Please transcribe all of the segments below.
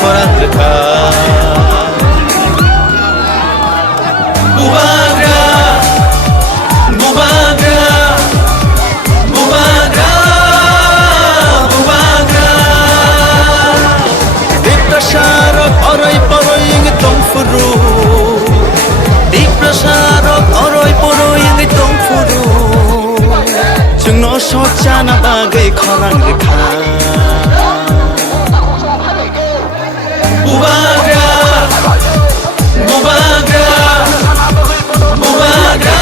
खरां रोखा बुबाग्रा बुबाग्रा बुबाग्रा बुबाग्रा Diprasarok oroy poroy itong furu Diprasarok oroy poroy itong furu Jungno sotja na bagay khorang rekha Bubagra Bubagra Bubagra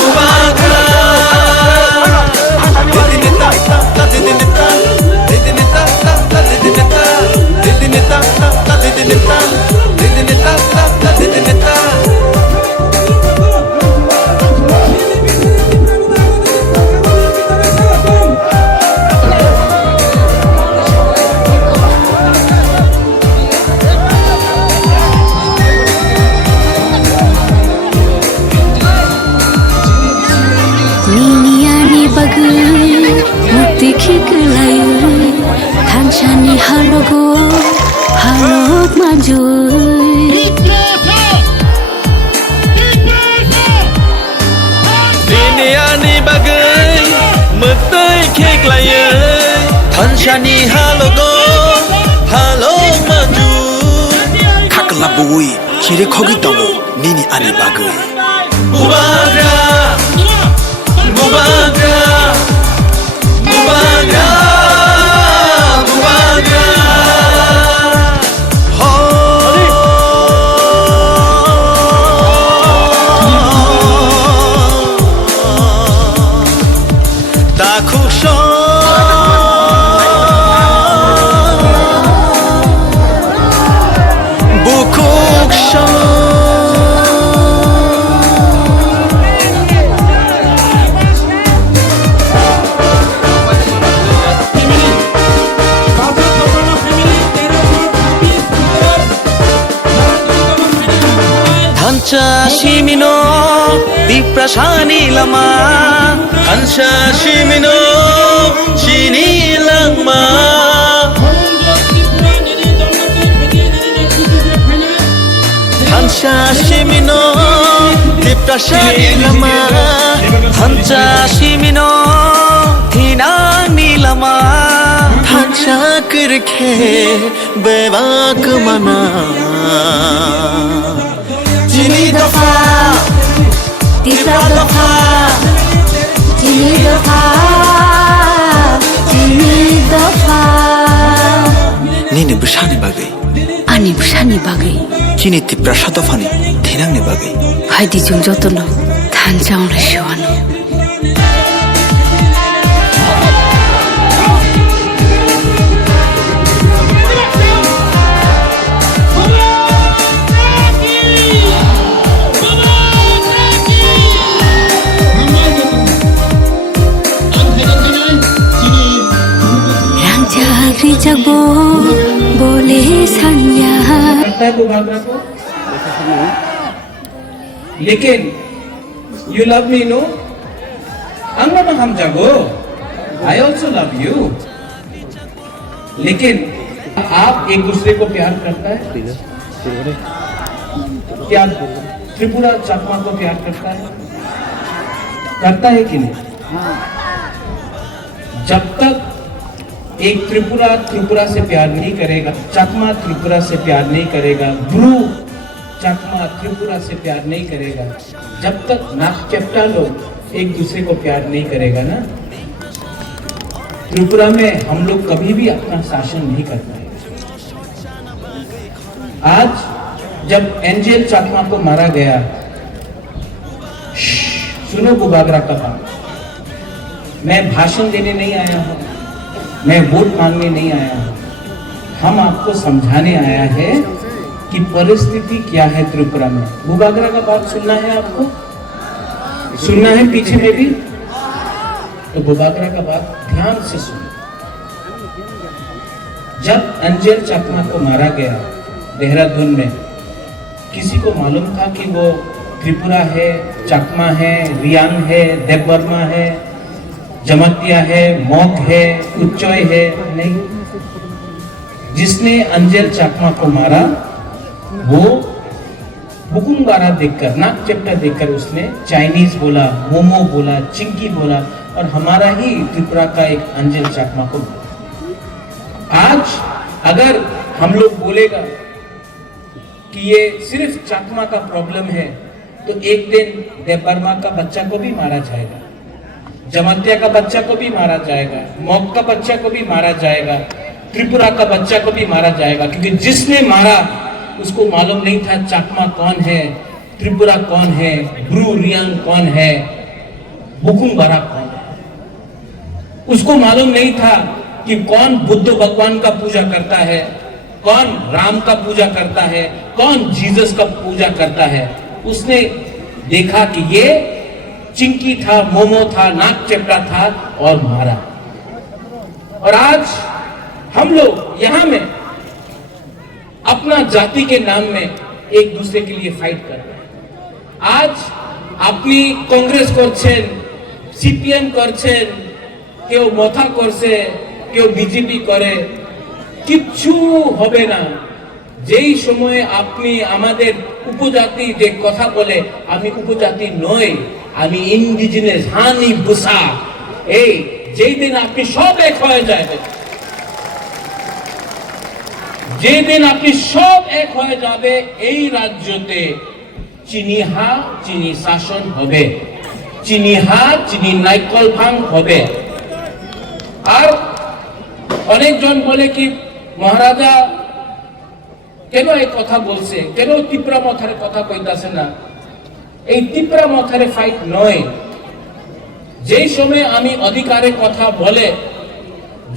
Bubagra Didinita didinita Didinita didinita Didinita didinita Didinita didinita Tanchani halogo halok manjui Diniani bagai metai kek layai Tanchani halogo halok manjui Kaklabui kire khogi tongo nini ani bagai Bubagra Bubagra Bubagra Bubagra Hansa Shimino Diprasani lama Hansa Shimino Shini lama Hansa Shimino Diprasani lama Hansa Shimino Hinani lama Hansa kirke Bebak mana Jini dofa, Tisa dofa Jini dofa Jini dofa nini bersani bagai Ani busani bagai kini tiprasa dofani thinangni bagai Haidi jung jotono Tanchang la shiwano Jagbo boleh sanya बुबाग्रा को लेकिन you love me no अंगो में हम जागो I also love you लेकिन आप एक दूसरे को प्यार करता है क्या त्रिपुरा चकमा को प्यार करता है कि नहीं जब तक एक त्रिपुरा से प्यार नहीं करेगा चकमा त्रिपुरा से प्यार नहीं करेगा ब्रू चकमा त्रिपुरा से प्यार नहीं करेगा जब तक नागचेप्टा लोग एक दूसरे को प्यार नहीं करेगा ना त्रिपुरा में हम लोग कभी भी अपना शासन नहीं कर पाएंगे आज जब एंजेल चकमा को मारा गया सुनो बुबाग्रा का बात मैं भाषण देने नहीं आया हूं मैं वोट मांगने नहीं आया हूं हम आपको समझाने आया है कि परिस्थिति क्या है त्रिपुरा में बुबाग्रा का बात सुनना है आपको सुनना है पीछे में भी तो बुबाग्रा का बात ध्यान से सुनो जब अंजल चकमा को मारा गया देहरादून में किसी को मालूम था कि वो त्रिपुरा है चकमा है रियांग है देवबर्मा है जमतिया है मौक है उच्चय है नहीं जिसने अंजल चाकमा को मारा वो बुकुंगारा देखकर, नाक चपटा देखकर उसने चाइनीज बोला, मोमो बोला, चिंकी बोला और हमारा ही त्रिपुरा का एक अंजल चाकमा को बोला। आज अगर हम लोग बोलेगा कि ये सिर्फ चाकमा का प्रॉब्लम है तो एक दिन देवबर्मा का बच्चा को भी मारा जाएगा, जमातिया का बच्चा को भी मारा जाएगा, मॉक का बच्चा को भी मारा जाएगा, त्रिपुरा का बच्चा को भी मारा जाएगा, क्योंकि जिसने मारा उसको मालूम नहीं था चाकमा कौन है, त्रिपुरा कौन है, ब्रू रियांग कौन है, बुकुंबारा कौन है। उसको मालूम नहीं था कि कौन बुद्ध भगवान का पूजा करता है, कौन राम का पूजा करता है, कौन जीसस का पूजा करता है। उसने देखा कि ये चिंकी था, मोमो था, नाक चपटा था और मारा। और आज हम लोग यहां में अपना जाति के नाम में एक दूसरे के लिए फाइट कर रहे हैं। आज अपनी कांग्रेस করছেন, সিপিএম করছেন, কেউ মাথা করছে, কেউ বিজেপি করে, কিচ্ছু হবে না। যেই সময়ে আপনি আমাদের উপজাতি যে কথা বলে, আমি উপজাতি নই, আমি ইন্ডিজিনাস হানি বুসা, এই যেই দিন আপনি সব এক হয়ে যাবেন, যেদিন আপনি সব এক হয়ে যাবে, এই রাজ্যতে চিনিহা চিনি শাসন হবে, চিনিহা চিনি নাইকল ভাঙ হবে। আর অনেকজন বলে কি মহারাজা কেন এই কথা বলছে, কেন ত্রিপুরা মথারে কথা কইতাছে না। এই ত্রিপুরা মথারে ফাইট নয়। যেই সময় আমি अधिकारे কথা বলে,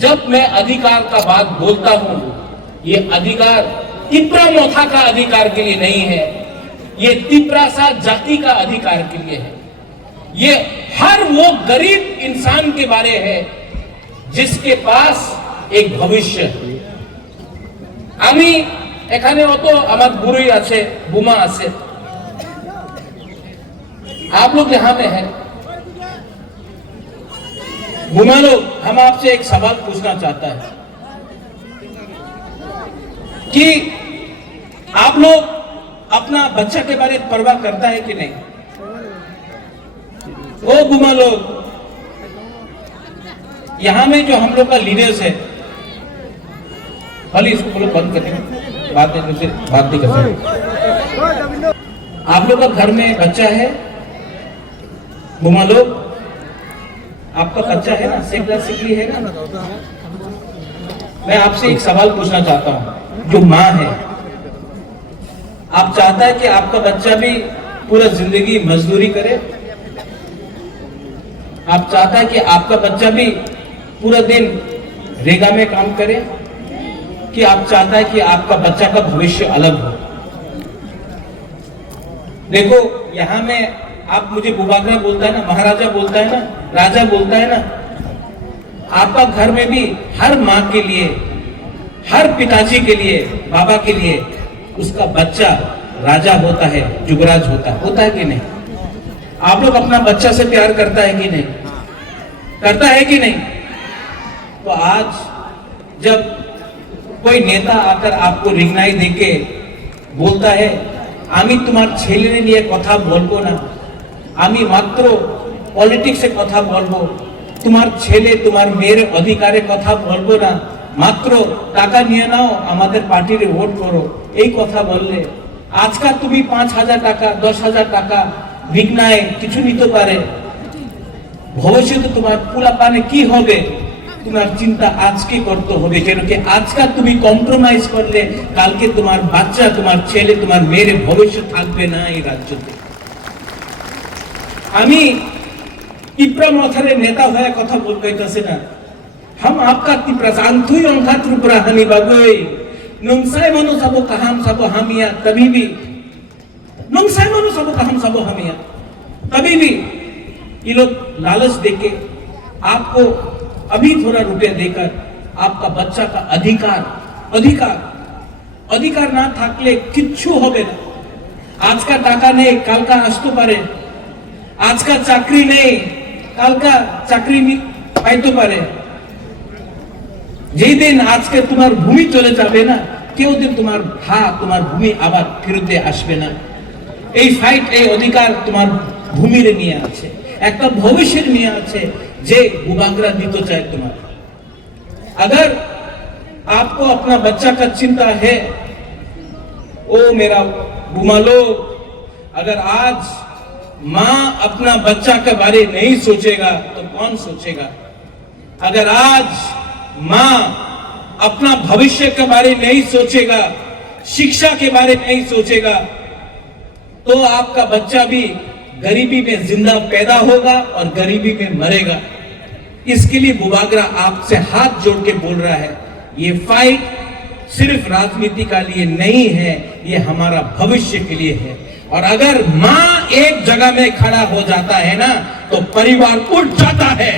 जब मैं अधिकार का बात बोलता हूं, ये अधिकार तिपरा मोथा का अधिकार के लिए नहीं है, ये तिपरा सा जाति का अधिकार के लिए है। ये हर वो गरीब इंसान के बारे है जिसके पास एक भविष्य। আমি এখানে অত আমার বুড়ি আছে, বুমা আছে, आप लोग यहां में है। बुमा लोग, हम आपसे एक सवाल पूछना चाहता है कि आप लोग अपना बच्चा के बारे में परवाह करता है कि नहीं? वो बुमा लोग, यहां में जो हम लोग का लीडर्स है, भले इसको बोलो बंद कर देंगे, बात नहीं कर सकते। आप लोग का घर में बच्चा है, बुमा लोग, आपका बच्चा है ना, सेकला सिकली है ना। मैं आपसे एक सवाल पूछना चाहता हूं, जो माँ है, आप चाहता है कि आपका बच्चा भी पूरा जिंदगी मजदूरी करे? आप चाहता है कि आपका बच्चा भी पूरा दिन रेगा में काम करे? कि आप चाहता है कि आपका बच्चा का भविष्य अलग हो? देखो, यहां में आप मुझे बुबागरा बोलता है ना, महाराजा बोलता है ना, राजा बोलता है ना, आपका घर में भी हर माँ के लिए, हर पिताजी के लिए, बाबा के लिए उसका बच्चा राजा होता है, युवराज होता है कि नहीं? आप लोग अपना बच्चा से प्यार करता है कि नहीं? करता है कि नहीं? तो आज जब कोई नेता आकर आपको रिंगनाई देके बोलता है, आमी तुम्हार छेले निये कथा बोलबो ना, आमी मात्र पॉलिटिक्स कथा बोलबो, तुम्हार छेले तुम्हार मेयर अधिकारे कथा बोलबो ना, मात्र टाका निये नाओ, आमादेर पार्टीरे वोट करो, এই কথা বললে আজকাল তুমি 5,000 টাকা 10,000 টাকা ভিগনায় কিছু নিতে পারে, ভবিষ্যতে তোমার পোলাপানে কি হবে তোমার চিন্তা আজকে করতে হবে। কেন কি আজকাল তুমি কম্প্রোমাইজ করলে কালকে তোমার বাচ্চা, তোমার ছেলে, তোমার মেয়ের ভবিষ্যৎ থাকবে না এই রাজ্যতে। আমি ত্রিপুরা মথারে নেতা হয়ে কথা বলতেছি না, हम आपका त्रिपुरा शांतुई अंका त्रिपुरा हनी बागोई नंसाई मनो सबो कहाम सबो हमिया, तभी भी नंसाई मनो सबो कहाम सबो हमिया, तभी भी ये लोग लालच देके आपको अभी थोड़ा रुपया देकर आपका बच्चा का अधिकार ना থাকলে কিচ্ছু হবে না। আজকা টাকা নেই, কালকা আসতে পারে, আজকা চাকরি নেই, কালকা চাকরি পাইতে পারে। যেই দিন আজকে তোমার ভূমি চলে যাবে না, কেউ দিন তোমার ভূমি আবার ফেরতে আসবে না। এই ফাইট, এই অধিকার তোমার ভূমির নিয়ে আছে, একটা ভবিষ্যের নিয়ে আছে যে বুबागरा দিতে চায় তোমার। अगर आपको अपना बच्चा का चिंता है, ओ मेरा बुमालो, अगर आज माँ अपना बच्चा के बारे नहीं सोचेगा तो कौन सोचेगा? अगर आज माँ अपना भविष्य के बारे नहीं सोचेगा, शिक्षा के बारे नहीं सोचेगा, तो आपका बच्चा भी गरीबी में जिंदा पैदा होगा और गरीबी में मरेगा। इसके लिए बुबागरा आपसे हाथ जोड़ के बोल रहा है, ये फाइट सिर्फ राजनीति का लिए नहीं है, ये हमारा भविष्य के लिए है। और अगर माँ एक जगह में खड़ा हो जाता है ना, तो परिवार उठ जाता है।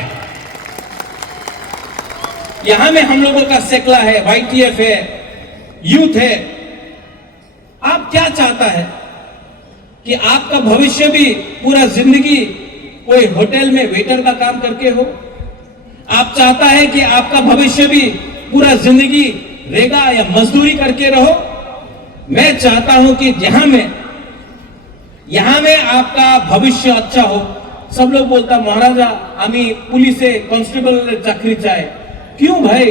यहां में हम लोगों का सेकला है, YTF है, यूथ है। आप क्या चाहता है कि आपका भविष्य भी पूरा जिंदगी कोई होटल में वेटर का काम करके हो? आप चाहता है कि आपका भविष्य भी पूरा जिंदगी रेगा या मजदूरी करके रहो? मैं चाहता हूं कि यहां में आपका भविष्य अच्छा हो। सब लोग बोलता महाराजा आमी पुलिसे कांस्टेबल चाकरी चाहे। क्यों भाई,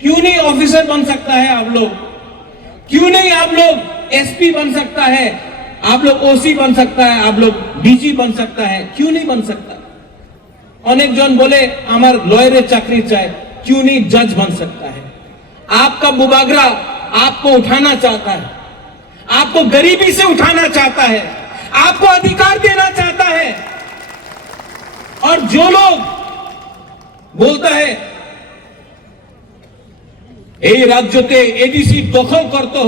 क्यों नहीं ऑफिसर बन सकता है आप लोग? क्यों नहीं आप लोग SP बन सकता है, आप लोग OC बन सकता है, आप लोग DG बन सकता है? क्यों नहीं बन सकता? अनेक जन बोले हमार लॉयर चाकरी चाहे, क्यों नहीं जज बन सकता है? आपका बुबागरा आपको उठाना चाहता है, आपको गरीबी से उठाना चाहता है, आपको अधिकार देना चाहता है। और जो लोग बोलता है এই রাজ্যতে এডিসি দখল করতে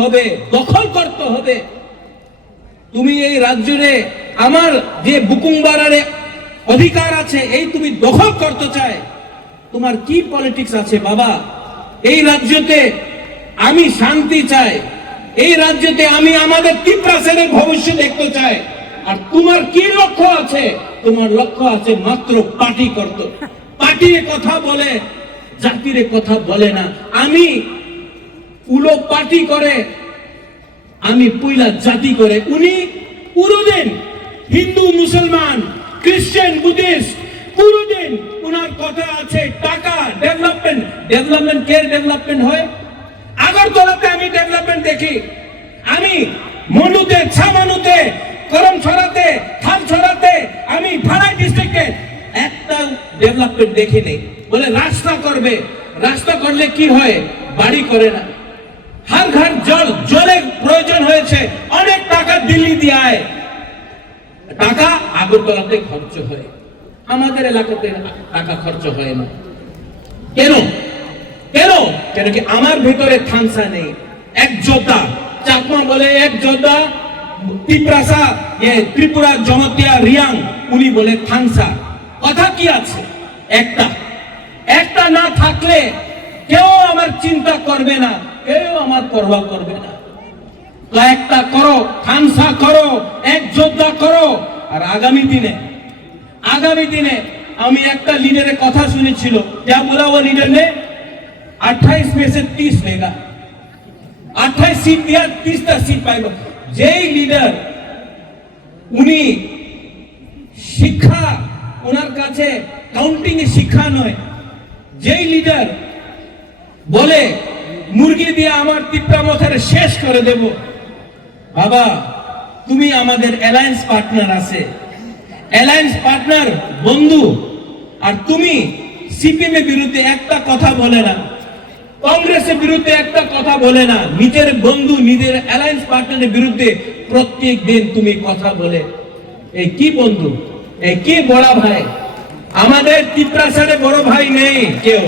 হবে, তুমি এই রাজ্যে আমার যে বুকুংবারারে অধিকার আছে এই তুমি দখল করতে চায়, তোমার কি পলিটিক্স আছে বাবা? এই রাজ্যতে আমি শান্তি চাই, এই রাজ্যতে আমি আমাদের তিপ্রাসেনের ভবিষ্য দেখতে চাই। আর তোমার কি লক্ষ্য আছে? তোমার লক্ষ্য আছে মাত্র পার্টি করতে, পার্টির কথা বলে, জাতির কথা বলে না। আমি উলো পার্টি করে, আমি পয়লা জাতি করে। উনি পুরোদিন হিন্দু মুসলমান খ্রিস্টান বুদ্ধিস্ট পুরোদিন উনার কথা আছে টাকা ডেভেলপমেন্ট কে ডেভেলপমেন্ট হয়? আগরতলাতে আমি ডেভেলপমেন্ট দেখি, আমি মনুতে ছামানুতে করমছড়াতে থানছড়াতে আমি ভাড়াই ডিস্ট্রিক্টে একটা ডেভেলপমেন্ট দেখি নেই। বলে রাস্তা করবে, রাস্তা করলে কি হয়? বাড়ি করে না। हर घर জলের প্রয়োজন হয়েছে, অনেক টাকা দিল্লি দিয়ে আয়, টাকা আগরতলাতে খরচ হয়, আমাদের এলাকাতে টাকা খরচ হয় না। কেন? কেন কি আমার ভিতরে থানসা নেই। এক যোদ্ধা, চাকমা বলে এক যোদ্ধা, তিপ্রাসা ত্রিপুরা জনতিয়া রিয়াং উনি বলে থানসা। কথা কি আছে? একটা না থাকলে কেউ আমার চিন্তা করবে না, কেউ আমার পরোয়া করবে না। তো একটা করো, থানসা করো, এক যোদ্ধা করো। আর আগামী দিনে আমি একটা লিডারের কথা শুনেছিল, যা বলা वो लीडर ने 28 में से 30 लेगा, 28 सीट दिया, 30টা सीट পাইব। যেই লিডার উনি শিক্ষা ওনার কাছে কাউন্টিং এ শিক্ষা নয়, যেই লিডার বলে মুরগি দিয়ে আমার তিপ্রামথারে শেষ করে দেব, বাবা তুমি আমাদের অ্যালায়েন্স পার্টনার আছে, অ্যালায়েন্স পার্টনার বন্ধু। আর তুমি সিপিএম এর বিরুদ্ধে একটা কথা বলে না, কংগ্রেসের বিরুদ্ধে একটা কথা বলে না, নিজের বন্ধু নিজের অ্যালায়েন্স পার্টনারের বিরুদ্ধে প্রত্যেক দিন তুমি কথা বলে। এই কি বন্ধু, এই কি বড় ভাই? আমাদের তিপ্রাসারে বড় ভাই নেই কেউ।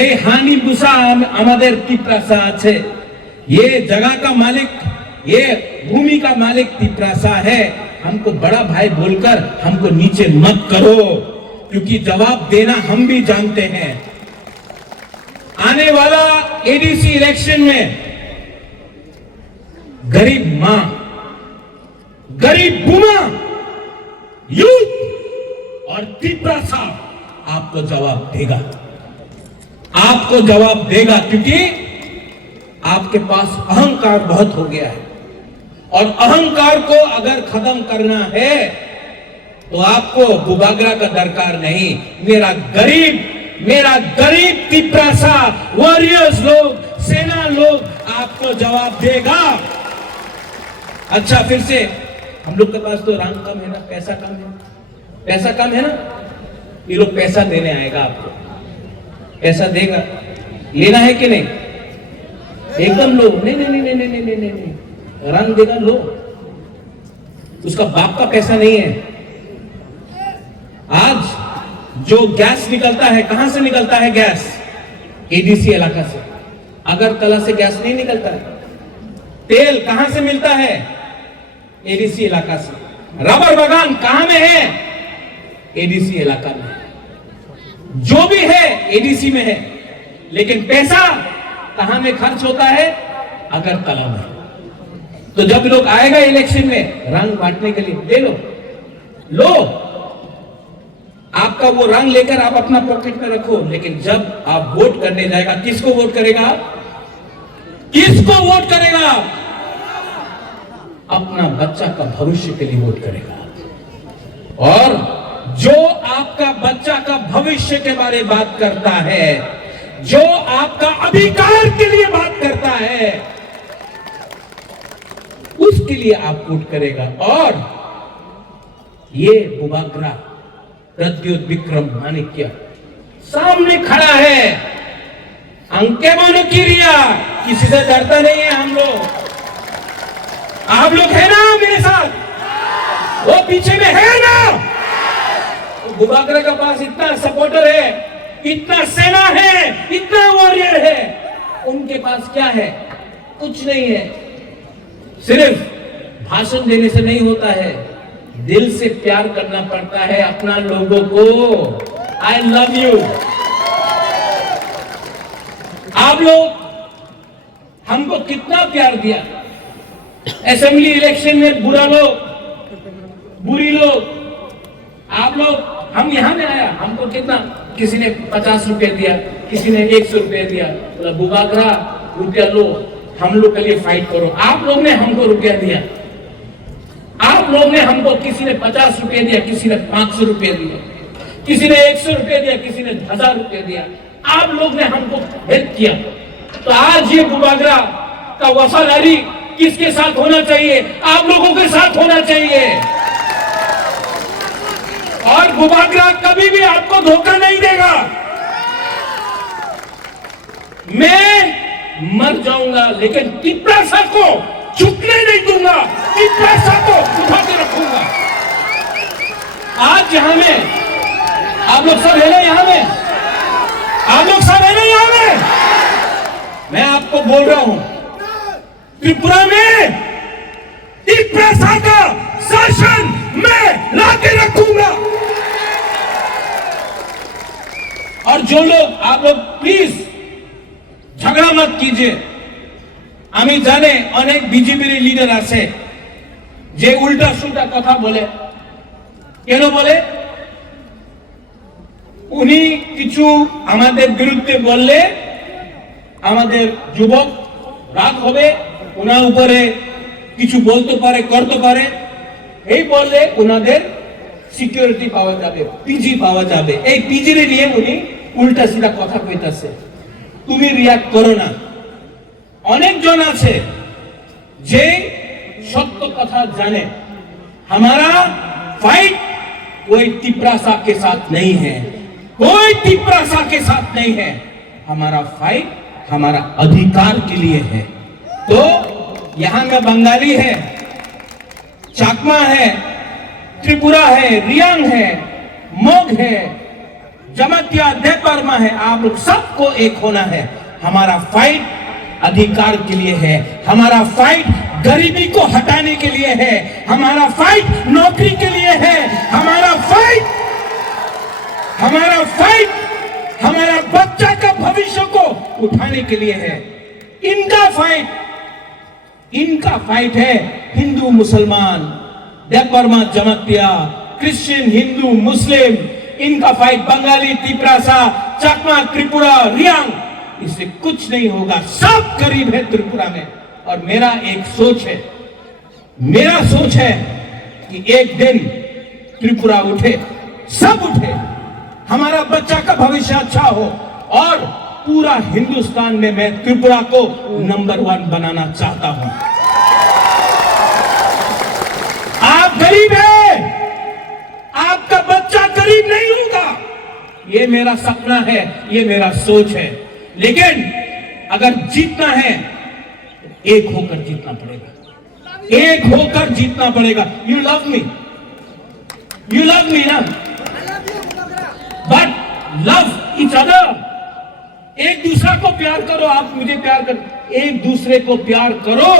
এই हानि बुसा আমাদের তিপ্রাসা আছে। ये जगह का मालिक, ये भूमि का मालिक तिप्रासा है। हमको बड़ा भाई बोलकर हमको नीचे मत करो, क्योंकि जवाब देना हम भी जानते हैं। आने वाला एडीसी इलेक्शन में गरीब मां, गरीब बुमा, यूथ और तिप्रासा आपको जवाब देगा। आप आपको जवाब देगा, क्योंकि आपके पास अहंकार बहुत हो गया है। और अहंकार को अगर खत्म करना है तो आपको बुबागरा का दरकार नहीं। मेरा गरीब तिपरासा वॉरियर्स लोग, सेना लोग आपको जवाब देगा। अच्छा, फिर से हम लोग के पास तो रंग कम है ना, पैसा कम है, पैसा कम है ना, ये लोग पैसा देने आएगा आपको, पैसा देगा, लेना है कि नहीं? एकदम लो, नहीं नहीं नहीं नहीं नहीं नहीं नहीं, नहीं। रंग देगा, लो, उसका बाप का पैसा नहीं है। आज जो गैस निकलता है, कहां से निकलता है गैस? एडीसी इलाका से। अगरतला से गैस नहीं निकलता है। तेल कहां से मिलता है? एडीसी इलाका से। रबर बागान कहां में है? एडीसी इलाका में। जो भी है एडीसी में है, लेकिन पैसा कहां में खर्च होता है? अगरतला में। तो जब लोग आएगा इलेक्शन में रंग बांटने के लिए, ले लो, लो, आपका वो रंग लेकर आप अपना पॉकेट में रखो। लेकिन जब आप वोट करने जाएगा, किसको वोट करेगा? किसको वोट करेगा? अपना बच्चा का भविष्य के लिए वोट करेगा। और जो आपका बच्चा का भविष्य के बारे में बात करता है, जो आपका अधिकार के लिए बात करता है, उसके लिए आप वोट करेगा। और ये बुबागरा प्रद्योत विक्रम माणिक्य सामने खड़ा है। अंके बोलो किरिया, किसी से डरता नहीं है हम लोग। आप लोग है ना मेरे साथ? वो पीछे में है ना? तो बुबागरा के पास इतना सपोर्टर है, इतना सेना है, इतना वॉरियर है, उनके पास क्या है? कुछ नहीं है। सिर्फ भाषण देने से नहीं होता है, दिल से प्यार करना पड़ता है अपना लोगों को। I love you. आप लोग हमको कितना प्यार दिया। असेंबली इलेक्शन में बुरा लोग, बुरी लोग, आप लोग, हम यहां में आया, हमको कितना, किसी ने 50 रुपए दिया, किसी ने 100 रुपए दिया, बोला बुबागरा रुपया लो, हम लोग के लिए फाइट करो। आप लोग ने हमको रुपया दिया, आप लोग ने हमको, किसी ने 50 रुपए दिया, किसी ने 500 रुपए दिया, किसी ने 100 रुपए दिया, किसी ने 1000 रुपए दिया। आप लोग ने हमको हेल्प किया। तो आज ये बुबागरा का वफादारी किसके साथ होना चाहिए? आप लोगों के साथ होना चाहिए। और बुबागरा कभी भी आपको धोखा नहीं देगा। मैं मर जाऊंगा लेकिन तिपरासा को झुकने नहीं दूंगा, तिपरासा को उठा के रखूंगा। आज यहां में आप लोग सब है ना, यहां में आप लोग सब है ना, यहां में मैं आपको बोल रहा हूं, त्रिपुरा में तिपरासा का शासन मैं लाके रखूंगा। और जो लोग, आप लोग प्लीज झगड़ा मत कीजिए। আমি জানে অনেক বিজেপির লিডার আছে যে উল্টা সুল্টা কথা বলে। কেন বলে? উনি কিছু আমাদের বিরুদ্ধে বললে আমাদের যুবক রাগ হবে, ওনার উপরে কিছু বলতে পারে, করতে পারে, এই বললে ওনাদের সিকিউরিটি পাওয়া যাবে, পিজি পাওয়া যাবে। এই পিজির নিয়ে উনি উল্টা সিধা কথা কইতাছে। তুমি রিয়াক্ট করো না। অনেক জন আছে যে সত্য কথা জানে। हमारा फाइट कोई तिपरासा के साथ नहीं है, कोई तिपरासा के साथ नहीं है। हमारा फाइट हमारा अधिकार के लिए है। तो यहां में बंगाली है, चाकमा है, त्रिपुरा है, रियांग है, मोग है, जमातिया, देवबर्मा है। आप लोग सबको एक होना है। हमारा फाइट अधिकार के लिए है, हमारा फाइट गरीबी को हटाने के लिए है, हमारा फाइट नौकरी के लिए है, हमारा फाइट हमारा बच्चा का भविष्य को उठाने के लिए है। इनका फाइट है हिंदू मुसलमान, देवबर्मा, जमातिया, क्रिश्चियन, हिंदू, मुस्लिम, इनका फाइट बंगाली, तिपरासा, चकमा, त्रिपुरा, रियांग, इससे कुछ नहीं होगा। सब गरीब है त्रिपुरा में। और मेरा एक सोच है, मेरा सोच है कि एक दिन त्रिपुरा उठे, सब उठे, हमारा बच्चा का भविष्य अच्छा हो और पूरा हिंदुस्तान में मैं त्रिपुरा को नंबर 1 बनाना चाहता हूं। आप गरीब हैं, आपका बच्चा गरीब नहीं होगा, ये मेरा सपना है, ये मेरा सोच है। लेकिन अगर जीतना है तो एक होकर जीतना पड़ेगा, एक होकर जीतना पड़ेगा। यू लव मी ना, बट लव ईच अदर। एक दूसरा को प्यार करो, आप मुझे प्यार करो, एक दूसरे को प्यार करो।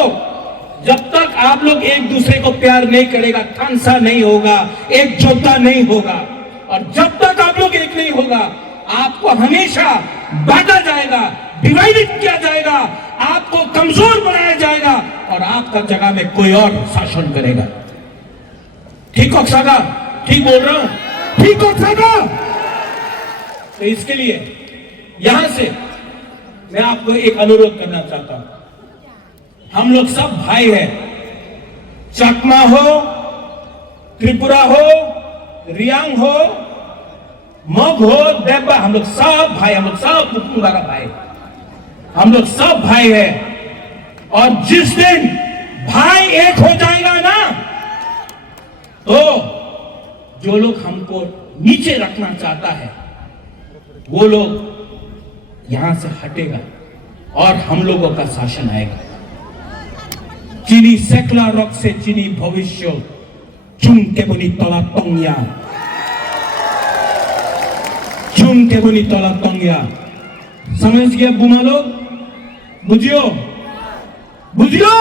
जब तक आप लोग एक दूसरे को प्यार नहीं करेगा, खानसा नहीं होगा, एकजुटता नहीं होगा। और जब तक आप लोग एक नहीं होगा, आपको हमेशा बांटा जाएगा, डिवाइडेड किया जाएगा, आपको कमजोर बनाया जाएगा और आपका जगह में कोई और शासन करेगा। ठीक हो सागा? ठीक बोल रहा हूं? ठीक हो सागा? तो इसके लिए यहां से मैं आपको एक अनुरोध करना चाहता हूं। हम लोग सब भाई हैं, चकमा हो, त्रिपुरा हो, रियांग हो, मग हो, देबा, हम लोग सब भाई, हम लोग सब पुकुंगारा भाई, हम लोग सब भाई हैं। और जिस दिन भाई एक हो जाएगा ना, तो जो लोग हमको नीचे रखना चाहता है वो लोग यहां से हटेगा और हम लोगों का शासन आएगा। चिनी सेकला रॉक से चिनी भविष्य चुन के बनी तला तंगिया, चुन के बनी तला तंगिया। समझ गया बुमा लोग? बुझियो, बुझियो।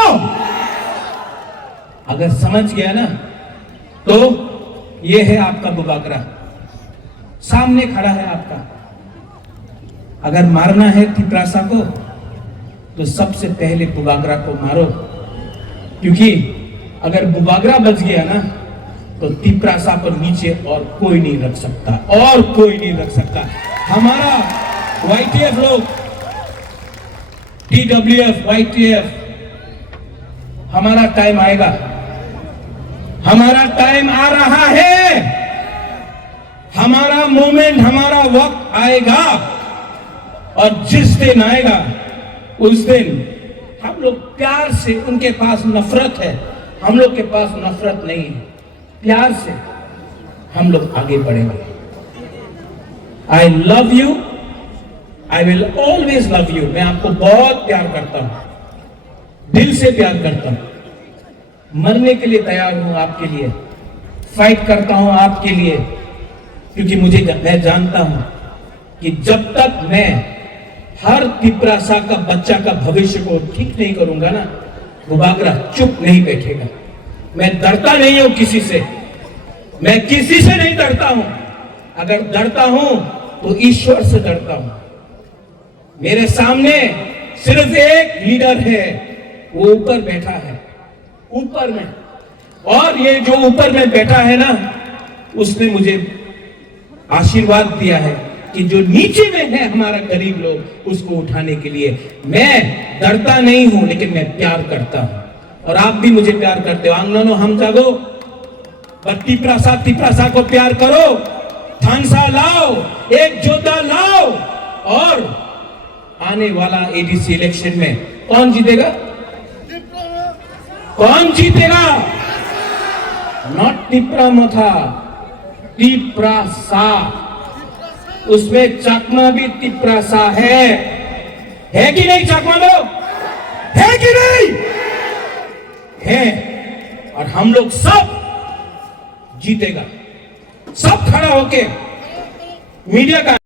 अगर समझ गया ना, तो ये है आपका बुबागरा, सामने खड़ा है आपका। अगर मारना है तिपरासा को, तो सबसे पहले बुबागरा को मारो, क्योंकि अगर बुबागरा बच गया ना, तो तिपरासा पर नीचे और कोई नहीं रख सकता, और कोई नहीं रख सकता। हमारा YTF लोग, TWF, YTF, हमारा टाइम आएगा, हमारा टाइम आ रहा है, हमारा मोमेंट, हमारा वक्त आएगा। और जिस दिन आएगा उस दिन हम लोग प्यार से, उनके पास नफरत है, हम लोग के पास नफरत नहीं है, प्यार से हम लोग आगे बढ़ेंगे। I love you, I will always love you. मैं आपको बहुत प्यार करता हूं, दिल से प्यार करता हूं, मरने के लिए तैयार हूं आपके लिए, फाइट करता हूं आपके लिए, क्योंकि मैं जानता हूं कि जब तक मैं हर तिपरासा का बच्चा का भविष्य को ठीक नहीं करूंगा ना, बुबागरा चुप नहीं बैठेगा। मैं डरता नहीं हूं किसी से, मैं किसी से नहीं डरता हूं। अगर डरता हूं तो ईश्वर से डरता हूं। मेरे सामने सिर्फ एक लीडर है, वो ऊपर बैठा है, ऊपर में। और ये जो ऊपर में बैठा है ना, उसने मुझे आशीर्वाद दिया है कि जो नीचे में है हमारा गरीब लोग, उसको उठाने के लिए। मैं डरता नहीं हूं, लेकिन मैं प्यार करता हूं। और आप भी मुझे प्यार करते हो। आंगनों हम जागो, तिपरासा को प्यार करो, थानसा लाओ, एक जोधा लाओ। और आने वाला ADC इलेक्शन में कौन जीतेगा? कौन जीतेगा? नॉट तिपरा मथा, तिपरासा। उसमें चकमा भी तिपरासा है कि नहीं? चकमा लोग है कि नहीं? है। और हम लोग सब जीतेगा, सब खड़ा होके मीडिया का